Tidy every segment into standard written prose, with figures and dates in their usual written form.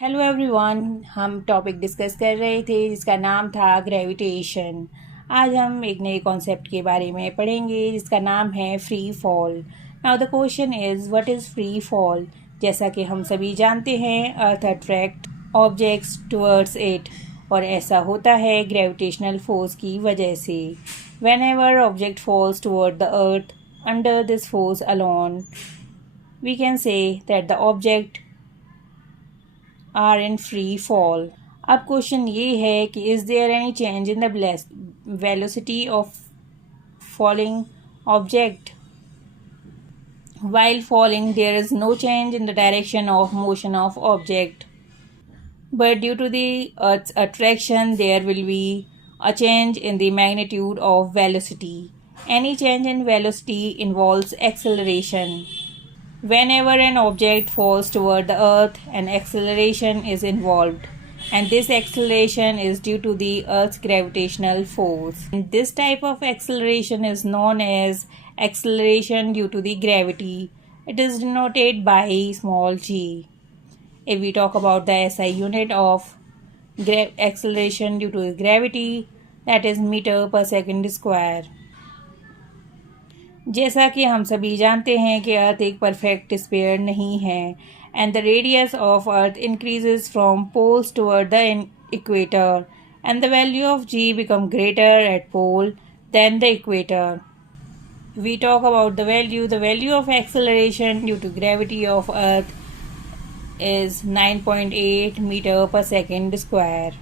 Hello everyone. हम topic discuss कर रहे थे जिसका नाम था ग्रेविटेशन। आज हम एक नए कॉन्सेप्ट के बारे में पढ़ेंगे जिसका नाम है free fall. Now the question is what is free fall. जैसा कि हम सभी जानते हैं earth attract objects towards it, और ऐसा होता है ग्रेविटेशनल फोर्स की वजह से। Whenever object falls toward the earth under this force alone, we can say that the object are in free fall. अब क्वेश्चन ये है कि is there any change in the velocity of falling object. While falling, there is no change in the direction of motion of object, but due to the Earth's attraction, there will be a change in the magnitude of velocity. Any change in velocity involves acceleration. Whenever an object falls toward the earth, an acceleration is involved, and this acceleration is due to the earth's gravitational force. And this type of acceleration is known as acceleration due to the gravity. It is denoted by small g. If we talk about the SI unit of acceleration due to gravity, that is meter per second square. जैसा कि हम सभी जानते हैं कि अर्थ एक perfect sphere नहीं है, and the radius of earth increases from poles toward the equator, and the value of g become greater at pole than the equator. We talk about the value of acceleration due to gravity of earth is 9.8 meter per second square.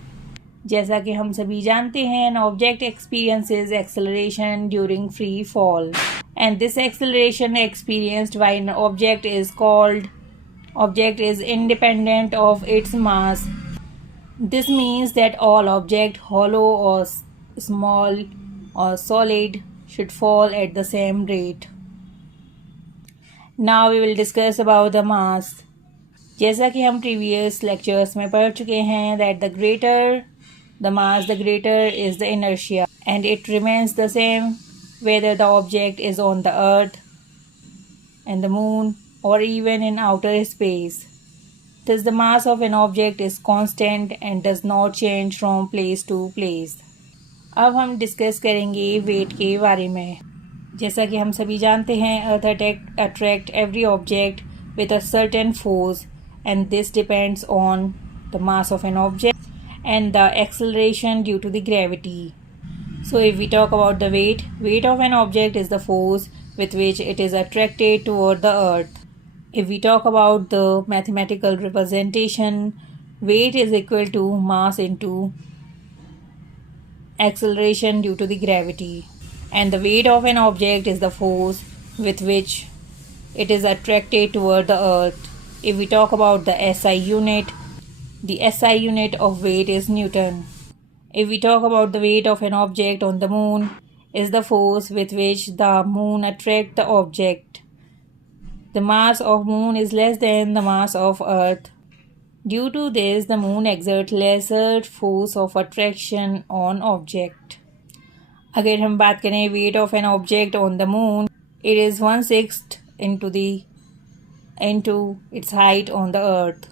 जैसा कि हम सभी जानते हैं an object experiences acceleration during free fall, and this acceleration experienced by an object is independent of its mass. This means that all object, hollow or small or solid, should fall at the same rate. Now we will discuss about the mass. जैसा कि हम previous lectures में पढ़ चुके हैं that the greater the mass, the greater is the inertia, and it remains the same whether the object is on the earth and the moon or even in outer space. Thus the mass of an object is constant and does not change from place to place. अब हम discuss करेंगे wait के बारे में। जैसा कि हम सभी जानते हैं earth attract every object with a certain force, and this depends on the mass of an object and the acceleration due to the gravity. So if we talk about the weight of an object is the force with which it is attracted toward the earth. If we talk about the mathematical representation, weight is equal to mass into acceleration due to the gravity, and the weight of an object is the force with which it is attracted toward the earth. If we talk about the SI unit, the SI unit of weight is Newton. If we talk about the weight of an object on the moon, is the force with which the moon attracts the object. The mass of moon is less than the mass of earth. Due to this, the moon exerts lesser force of attraction on object. अगर हम बात करें weight of an object on the moon, it is 1/6 into its height on the earth.